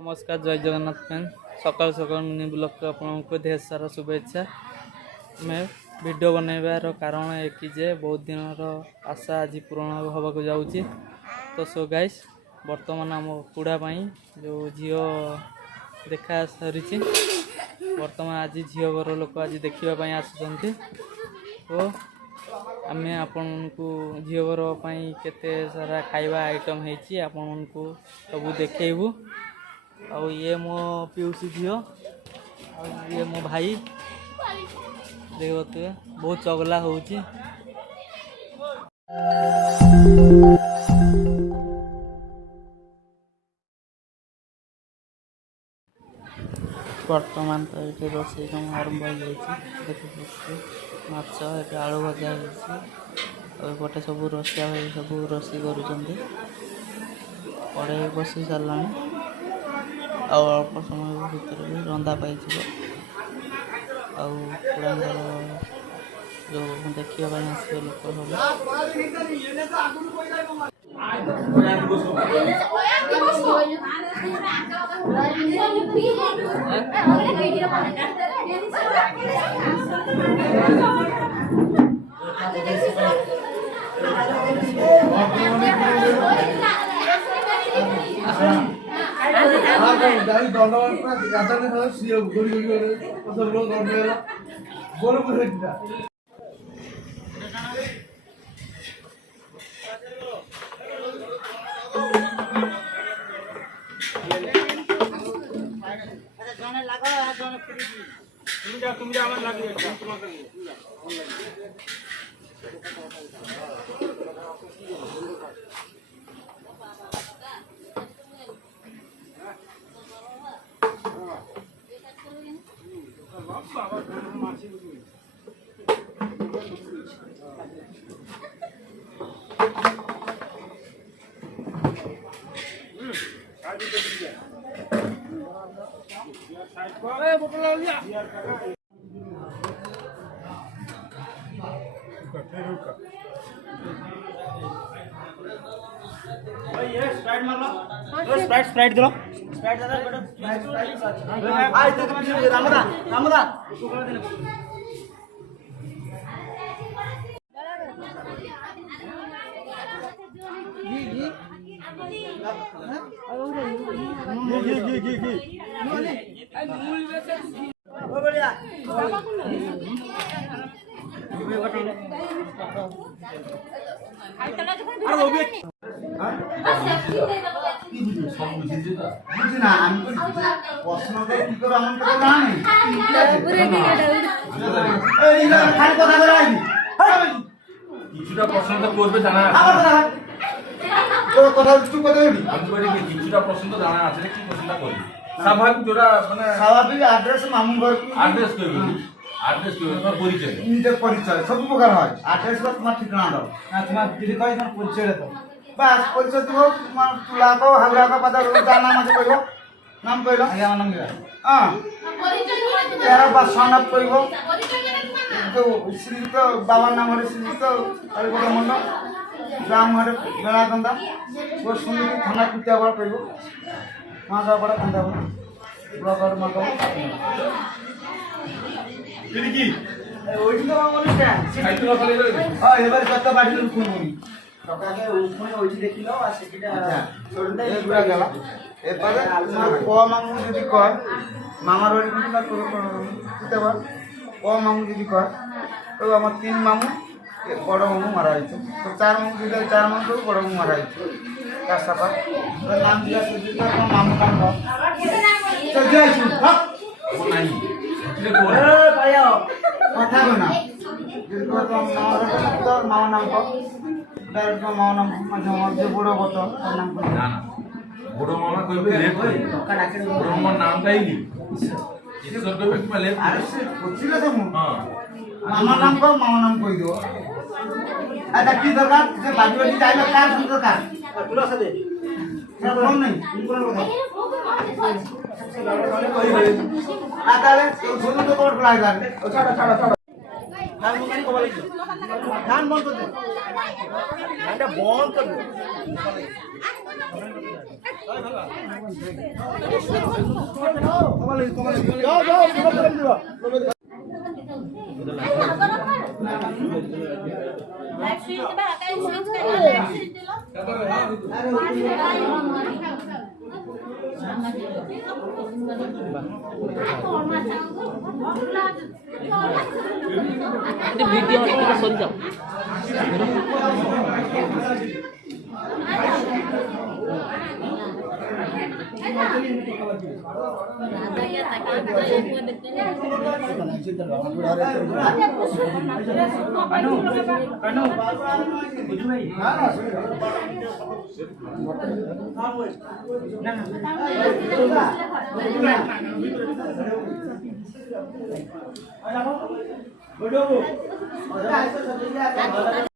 नमस्कार जय जगन्नाथ फ्रेंड सकाल सकाल मिनी ब्लॉग को आपको ढेर सारा शुभेच्छा। मैं वीडियो बनैबार कारण है कि जे बहुत दिन आशा आज पूरण होगा जाऊँगी। तो सो गाइस बर्तमान आम कुड़ा जो झील देखा सारी बर्तमान आज झील घर लोक आज देखापी आसुँच। तो आम आपण को झील घर केते सारा खाइबा आइटम होती आपण को सब देखू। और ये मो पीयूसी झील और ये मो भाई देखते बहुत चगला होची। वर्तमान तो ये रोसई कम आरंभ हो देखिए माछ ये आलू भजा हो गोटे सब रोसिया सब रोषे कर कड़े बसी सारा अल्प समय भितर भी रंधा पाई आउर जो देखा आसे लोक स्प्राइट दो स्प्राइट रामदा কিছুটা প্রশ্ন তো করবে জানা আছে কথা চুপ কথা বলি আমি কিছুটা প্রশ্ন তো জানা আছে কি প্রশ্নটা করবি স্বাভাবিক যেটা মানে স্বাভাবিক অ্যাড্রেস মামুন ঘর অ্যাড্রেস কইবি অ্যাড্রেস কইবি তোমার পরিচয় নিজের পরিচয় সব প্রকার হয় অ্যাড্রেস বা তোমার ঠিকানা দাও না তোমার যদি কই তোমার পরিচয় দাও বাস পরিচয় দিব তোমার তুলাকো হাওড়াকো পাতা যার নাম আছে কইবো নাম কইলো আগে আমার নাম দিবা হ্যাঁ পরিচয় দিবা যারা বা সনাপ কইবো তো শ্রীযুক্ত বাবার নাম হলো শ্রীযুক্ত হরিপদ মন্ডল গ্রাম হরে বেড়াগন্দা ও সুন্দরী থানা কুটিয়াপাড়া কইব মাগাপাড়া কান্দাপাড়া ব্লক মাগাও কি ওইটি তো মানুষটা সাইকেল খালি যাবে হ্যাঁ এবারে কত বাড়ির খুলবি সকালে ওখানে ওইটি দেখিলো আর সেটা ছোটটা পুরা গেল এরপরে ক মামু যদি কয় মামার বাড়ি কোনটা করতে পার ক মামু যদি কয় তো আমার তিন মামু বড় মামু মারা হয়েছে তো চার মামু যদি চার মামু তো বড় মামু মারা হয়েছে তার সাথে নাম জিজ্ঞাসা করছি আমার মামু নাম তো যাইছি কথা কই না মামা নাম ডাইরেক্ট মামা নাম যে বড় কত তার নাম না না বড় মামা কইবে লেট কই টাকা ডাকে বড় মামার নামটাই নি ঈশ্বর কইবে কি লেট আরে সে বুঝিলা তো হ্যাঁ মামা নাম কো মামা নাম কই দিও আচ্ছা কি দরকার যে বাজি বাজি যাইবে কার দরকার তুলা সাথে না ফোন নাই কোন কথা তাহলে শুনুন তো কোড ফ্লাই গান ছাড়া ছাড়া ছাড়া ধান মুখানি কবা লিখো ধান বন্ধ করে দে ধানটা বন্ধ করে দে ভিডিও সরি যাও Video.